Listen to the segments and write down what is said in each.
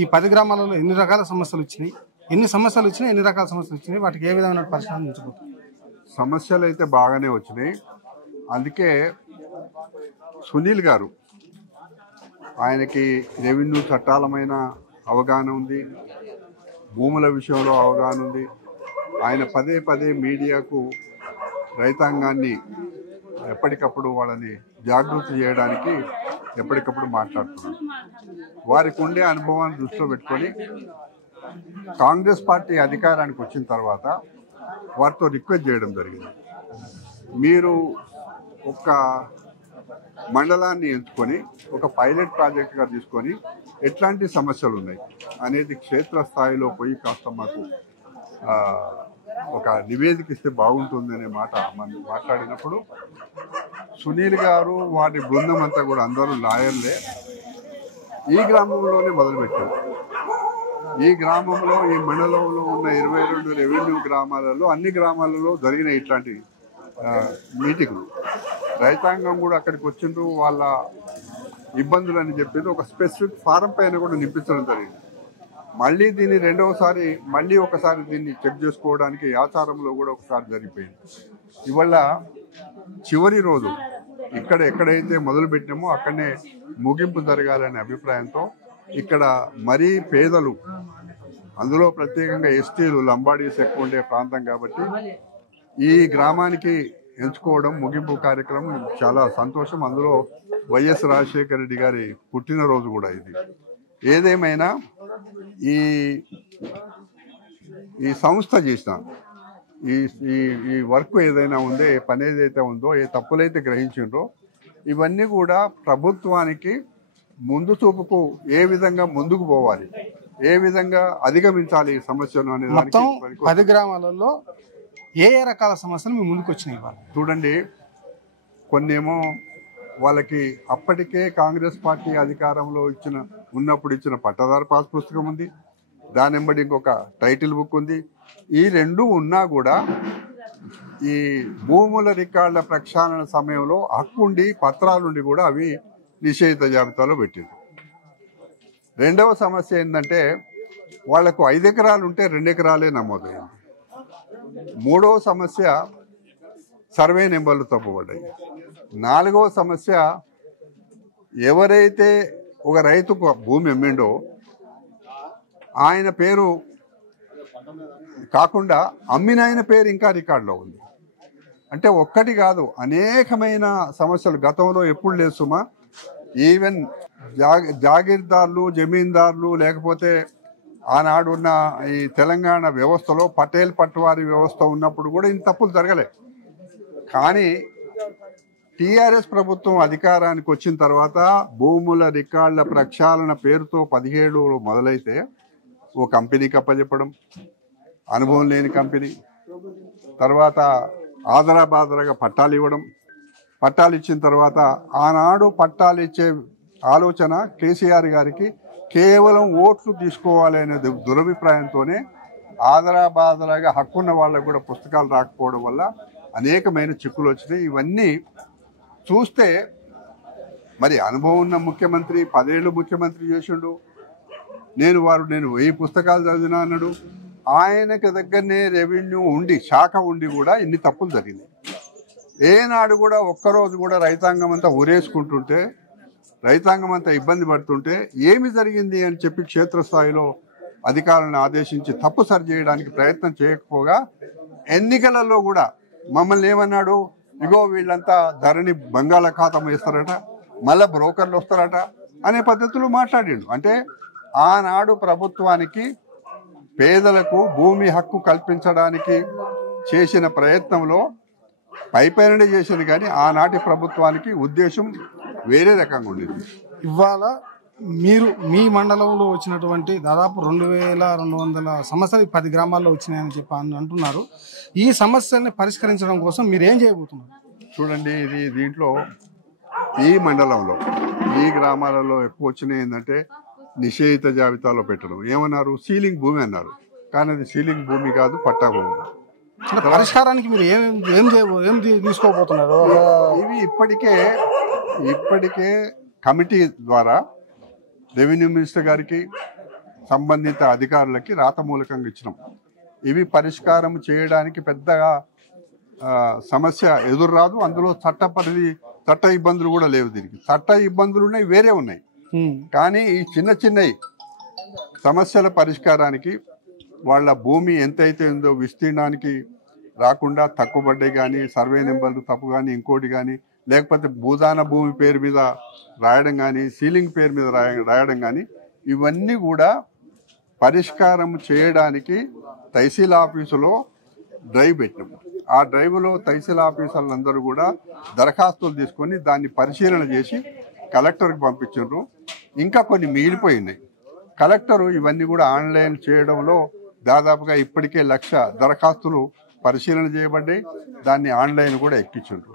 ఈ 10 గ్రామాలలో ఎన్ని రకాల సమస్యలు వచ్చినాయి, ఎన్ని సమస్యలు వచ్చినాయి, ఎన్ని రకాల సమస్యలు వచ్చినాయి, వాటికి ఏ విధమైన పరిష్కారం ఉంచబోతుంది? సమస్యలు అయితే బాగానే వచ్చినాయి. అందుకే సునీల్ గారు, ఆయనకి రెవెన్యూ చట్టాలమైన అవగాహన ఉంది, భూముల విషయంలో అవగాహన ఉంది. ఆయన పదే పదే మీడియాకు రైతాంగాన్ని ఎప్పటికప్పుడు వాళ్ళని జాగృతి చేయడానికి ఎప్పటికప్పుడు మాట్లాడుతున్నారు. వారికి ఉండే అనుభవాన్ని దృష్టిలో పెట్టుకొని కాంగ్రెస్ పార్టీ అధికారానికి వచ్చిన తర్వాత వారితో రిక్వెస్ట్ చేయడం జరిగింది. మీరు ఒక మండలాన్ని ఎంచుకొని ఒక పైలట్ ప్రాజెక్టుగా తీసుకొని ఎట్లాంటి సమస్యలు ఉన్నాయి అనేది క్షేత్రస్థాయిలో పోయి కాస్త మాకు ఒక నివేదిక ఇస్తే బాగుంటుందనే మాట మనం మాట్లాడినప్పుడు సునీల్ గారు వారి బృందం అంతా కూడా అందరూ లాయర్లే ఈ గ్రామంలోనే మొదలుపెట్టారు. ఈ గ్రామంలో, ఈ మండలంలో ఉన్న 22 రెవెన్యూ గ్రామాలలో అన్ని గ్రామాలలో జరిగిన ఇట్లాంటి మీటింగ్లు. రైతాంగం కూడా అక్కడికి వచ్చిండ్రు, వాళ్ళ ఇబ్బందులు అని చెప్పేది ఒక స్పెసిఫిక్ ఫారం పైన కూడా నింపించడం జరిగింది. మళ్ళీ దీన్ని రెండవసారి మళ్ళీ ఒకసారి దీన్ని చెక్ చేసుకోవడానికి ఆచారంలో కూడా ఒకసారి జరిగిపోయింది. ఇవాళ చివరి రోజు ఎక్కడైతే మొదలు పెట్టినామో అక్కడనే ముగింపు జరగాలనే అభిప్రాయంతో ఇక్కడ మరీ పేదలు, అందులో ప్రత్యేకంగా ఎస్టీలు, లంబాడీస్ ఎక్కువ ఉండే ప్రాంతం కాబట్టి ఈ గ్రామానికి ఎంచుకోవడం ముగింపు కార్యక్రమం చాలా సంతోషం. అందులో వైఎస్ రాజశేఖర రెడ్డి గారి పుట్టినరోజు కూడా ఇది. ఏదేమైనా ఈ సంస్థ చేసిన ఈ వర్క్ ఏదైనా ఉందో, ఏ పని ఏదైతే ఉందో, ఏ తప్పులైతే గ్రహించిండ్రో ఇవన్నీ కూడా ప్రభుత్వానికి ముందు చూపుకు ఏ విధంగా ముందుకు పోవాలి, ఏ విధంగా అధిగమించాలి ఈ సమస్యను అనేది. మొత్తం 10 గ్రామాలలో ఏ రకాల సమస్యలు మీ ముందుకు వచ్చినాయి? చూడండి, కొన్నేమో వాళ్ళకి అప్పటికే కాంగ్రెస్ పార్టీ అధికారంలో ఉన్నప్పుడు ఇచ్చిన పట్టాదారు పాస్ పుస్తకం ఉంది, దాని వెంబడి ఇంకొక టైటిల్ బుక్ ఉంది. ఈ రెండు ఉన్నా కూడా ఈ భూముల రికార్డుల ప్రక్షాళన సమయంలో హక్కుండి పత్రాలుండి కూడా అవి నిషేధిత జాబితాలో పెట్టింది. రెండవ సమస్య ఏంటంటే వాళ్లకు 5 ఎకరాలు ఉంటే 2 ఎకరాలే నమోదైంది. మూడవ సమస్య సర్వే నెంబర్లు తప్పుపడ్డాయి. 4వ సమస్య ఎవరైతే ఒక రైతుకు భూమి అమ్మిండో ఆయన పేరు కాకుండా అమ్మిన ఆయన పేరు ఇంకా రికార్డులో ఉంది. అంటే ఒక్కటి కాదు, అనేకమైన సమస్యలు గతంలో ఎప్పుడు లేదు సుమా. ఈవెన్ జాగీర్దారులు, జమీందారులు, లేకపోతే ఆనాడున్న ఈ తెలంగాణ వ్యవస్థలో పటేల్ పట్వారీ వ్యవస్థ ఉన్నప్పుడు కూడా ఇంత తప్పులు జరగలే. కానీ టీఆర్ఎస్ ప్రభుత్వం అధికారానికి వచ్చిన తర్వాత భూముల రికార్డుల ప్రక్షాళన పేరుతో 17 మొదలైతే ఓ కంపెనీకి అప్పచెప్పడం, అనుభవం లేని కంపెనీ, తర్వాత ఆదరాబాదరగా పట్టాలు ఇవ్వడం, పట్టాలు ఇచ్చిన తర్వాత ఆనాడు పట్టాలు ఇచ్చే ఆలోచన కేసీఆర్ గారికి కేవలం ఓట్లు తీసుకోవాలి అనే దురభిప్రాయంతోనే ఆదరాబాదరగా హక్కున్న వాళ్ళకు కూడా పుస్తకాలు రాకపోవడం వల్ల అనేకమైన చిక్కులు వచ్చినాయి. ఇవన్నీ చూస్తే మరి అనుభవం ఉన్న ముఖ్యమంత్రి 10 ఏళ్ళు ముఖ్యమంత్రి చేసిండు, నేను 1000 పుస్తకాలు చదివినా అన్నాడు. ఆయనకి దగ్గరనే రెవెన్యూ ఉండి, శాఖ ఉండి కూడా ఇన్ని తప్పులు జరిగినాయి. ఏనాడు కూడా ఒక్కరోజు కూడా రైతాంగం అంతా ఊరేసుకుంటుంటే, రైతాంగం అంతా ఇబ్బంది పడుతుంటే ఏమి జరిగింది అని చెప్పి క్షేత్రస్థాయిలో అధికారులను ఆదేశించి తప్పు సరి చేయడానికి ప్రయత్నం చేయకపోగా ఎన్నికలలో కూడా మమ్మల్ని ఏమన్నాడు, ఇగో వీళ్ళంతా ధరని బంగాళాఖాతం వేస్తారట, మళ్ళా బ్రోకర్లు వస్తారట అనే పద్ధతులు మాట్లాడిండు. అంటే ఆనాడు ప్రభుత్వానికి పేదలకు భూమి హక్కు కల్పించడానికి చేసిన ప్రయత్నంలో పైపైననే చేసింది, కానీ ఆనాటి ప్రభుత్వానికి ఉద్దేశం వేరే రకంగా ఉండేది. ఇవాళ మీరు మీ మండలంలో వచ్చినటువంటి దాదాపు 2200 సమస్యలు 10 గ్రామాల్లో వచ్చినాయని చెప్పి అంటున్నారు. ఈ సమస్యల్ని పరిష్కరించడం కోసం మీరు ఏం చేయబోతున్నారు? చూడండి, దీంట్లో ఈ మండలంలో ఈ గ్రామాలలో ఎక్కువ వచ్చినాయి ఏంటంటే నిషేధిత జాబితాలో పెట్టడం. ఏమన్నారు, సీలింగ్ భూమి అన్నారు, కానీ అది సీలింగ్ భూమి కాదు, పట్టా భూమి. పరిష్కారానికి మీరు ఏం తీసుకోబోతున్నారు? ఇవి ఇప్పటికే కమిటీ ద్వారా రెవెన్యూ మినిస్టర్ గారికి, సంబంధిత అధికారులకి రాతమూలకంగా ఇచ్చినాం. ఇవి పరిష్కారం చేయడానికి పెద్దగా సమస్య ఎదురు రాదు. అందులో చట్ట ఇబ్బందులు కూడా లేవు. దీనికి చట్ట ఇబ్బందులు ఉన్నాయి, వేరే ఉన్నాయి. కానీ ఈ చిన్న చిన్నవి సమస్యల పరిష్కారానికి వాళ్ళ భూమి ఎంతైతే ఉందో విస్తీర్ణానికి రాకుండా తక్కువబడ్డాయి కానీ, సర్వే నెంబర్లు తప్పు కానీ, ఇంకోటి కానీ, లేకపోతే భూదాన భూమి పేరు మీద రాయడం కానీ, సీలింగ్ పేరు మీద రాయడం కానీ, ఇవన్నీ కూడా పరిష్కారం చేయడానికి తహసీల్ ఆఫీసులో డ్రైవ్ పెట్టినాం. ఆ డ్రైవ్లో తహసీల్ ఆఫీసర్లందరూ కూడా దరఖాస్తులు తీసుకొని దాన్ని పరిశీలన చేసి కలెక్టర్కి పంపించారు. ఇంకా కొన్ని మిగిలిపోయినాయి. కలెక్టరు ఇవన్నీ కూడా ఆన్లైన్ చేయడంలో దాదాపుగా ఇప్పటికే 1,00,000 దరఖాస్తులు పరిశీలన చేయబడ్డాయి. దాన్ని ఆన్లైన్ కూడా ఎక్కించారు.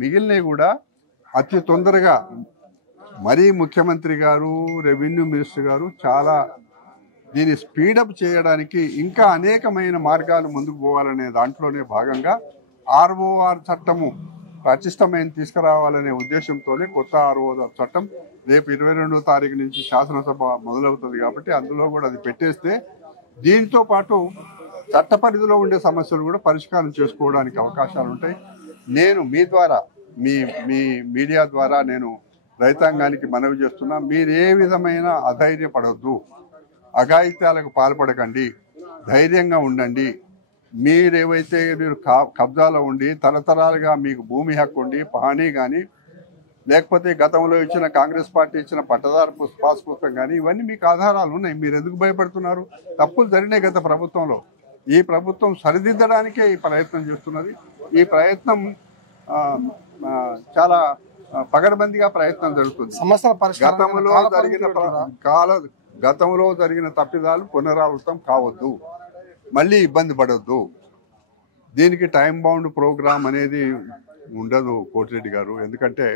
మిగిలినవి కూడా అతి తొందరగా మరీ ముఖ్యమంత్రి గారు, రెవెన్యూ మినిస్టర్ గారు చాలా దీన్ని స్పీడప్ చేయడానికి ఇంకా అనేకమైన మార్గాలు ముందుకు పోవాలనే దాంట్లోనే భాగంగా ROR చట్టము పటిష్టమైన తీసుకురావాలనే ఉద్దేశంతోనే కొత్త ROR చట్టం రేపు 22వ తారీఖు నుంచి శాసనసభ మొదలవుతుంది. కాబట్టి అందులో కూడా అది పెట్టేస్తే దీంతో పాటు చట్ట పరిధిలో ఉండే సమస్యలు కూడా పరిష్కారం చేసుకోవడానికి అవకాశాలు ఉంటాయి. నేను మీ ద్వారా మీ మీడియా ద్వారా నేను రైతాంగానికి మనవి చేస్తున్నా, మీరు ఏ విధమైన అధైర్యపడవద్దు, అఘాయిత్యాలకు పాల్పడకండి, ధైర్యంగా ఉండండి. మీరేవైతే మీరు కబ్జాలో ఉండి తరతరాలుగా మీకు భూమి హక్కు ఉండి పానీ కానీ, లేకపోతే గతంలో ఇచ్చిన కాంగ్రెస్ పార్టీ ఇచ్చిన పట్టదారు పాస్ పుస్తకం కానీ, ఇవన్నీ మీకు ఆధారాలు ఉన్నాయి. మీరు ఎందుకు భయపడుతున్నారు? తప్పులు జరిగినాయి గత ప్రభుత్వంలో. ఈ ప్రభుత్వం సరిదిద్దడానికే ఈ ప్రయత్నం చేస్తున్నది. ఈ ప్రయత్నం చాలా పగడబందిగా ప్రయత్నం జరుగుతుంది. గతంలో జరిగిన తప్పిదాలు పునరావృతం కావద్దు, మళ్ళీ ఇబ్బంది పడవద్దు. దీనికి టైం బౌండ్ ప్రోగ్రామ్ అనేది ఉండదు కోటిరెడ్డి గారు. ఎందుకంటే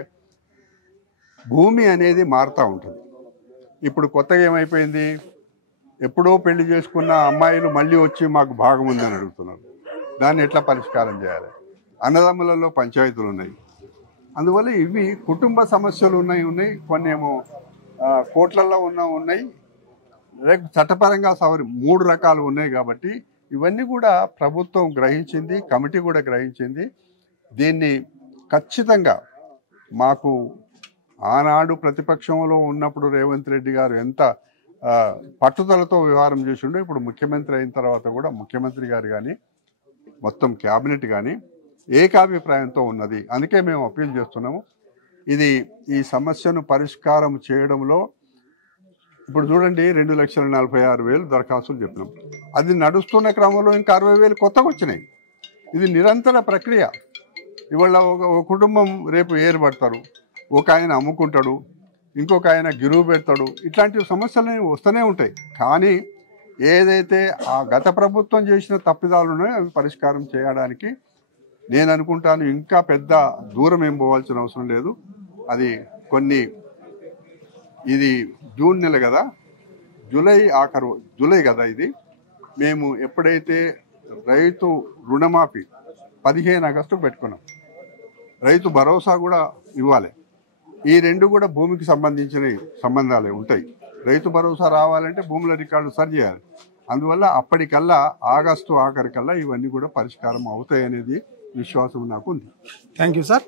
భూమి అనేది మారుతూ ఉంటుంది. ఇప్పుడు కొత్తగా ఏమైపోయింది, ఎప్పుడో పెళ్లి చేసుకున్న అమ్మాయిలు మళ్ళీ వచ్చి మాకు భాగం ఉందని అడుగుతున్నారు. దాన్ని ఎట్లా పరిష్కారం చేయాలి? అన్నదమ్ములలో పంచాయతీలు ఉన్నాయి. అందువల్ల ఇవి కుటుంబ సమస్యలు ఉన్నాయి. కొన్ని ఏమో కోట్లలో ఉన్నాయి, లేక చట్టపరంగా 3 రకాలు ఉన్నాయి. కాబట్టి ఇవన్నీ కూడా ప్రభుత్వం గ్రహించింది, కమిటీ కూడా గ్రహించింది. దీన్ని ఖచ్చితంగా మాకు ఆనాడు ప్రతిపక్షంలో ఉన్నప్పుడు రేవంత్ రెడ్డి గారు ఎంత పట్టుదలతో వ్యవహారం చేసిండో, ఇప్పుడు ముఖ్యమంత్రి అయిన తర్వాత కూడా ముఖ్యమంత్రి గారు కానీ మొత్తం క్యాబినెట్ కానీ ఏకాభిప్రాయంతో ఉన్నది. అందుకే మేము అప్పీల్ చేస్తున్నాము. ఈ సమస్యను పరిష్కారం చేయడంలో ఇప్పుడు చూడండి 2,46,000 దరఖాస్తులు చెప్పినాం. అది నడుస్తున్న క్రమంలో ఇంకా 60,000 కొత్తగా వచ్చినాయి. ఇది నిరంతర ప్రక్రియ. ఇవాళ ఒక కుటుంబం రేపు ఏర్పడతారు, ఒక ఆయన అమ్ముకుంటాడు, ఇంకొక ఆయన గిరువు పెడతాడు. ఇట్లాంటి సమస్యలు వస్తూనే ఉంటాయి. కానీ ఏదైతే ఆ గత ప్రభుత్వం చేసిన తప్పిదాలు ఉన్నాయో అవి పరిష్కారం చేయడానికి నేను అనుకుంటాను ఇంకా పెద్ద దూరం ఏం పోవాల్సిన అవసరం లేదు. అది ఇది జూన్ నెల కదా, జూలై కదా ఇది. మేము ఎప్పుడైతే రైతు రుణమాఫీ 15 ఆగస్టు పెట్టుకున్నాం, రైతు భరోసా కూడా ఇవ్వాలి. ఈ 2 కూడా భూమికి సంబంధించిన సంబంధాలే ఉంటాయి. రైతు భరోసా రావాలంటే భూముల రికార్డు సరి చేయాలి. అందువల్ల అప్పటికల్లా ఆగస్టు ఆఖరికల్లా ఇవన్నీ కూడా పరిష్కారం అవుతాయనేది విశ్వాసం నాకు ఉంది. Thank you sir.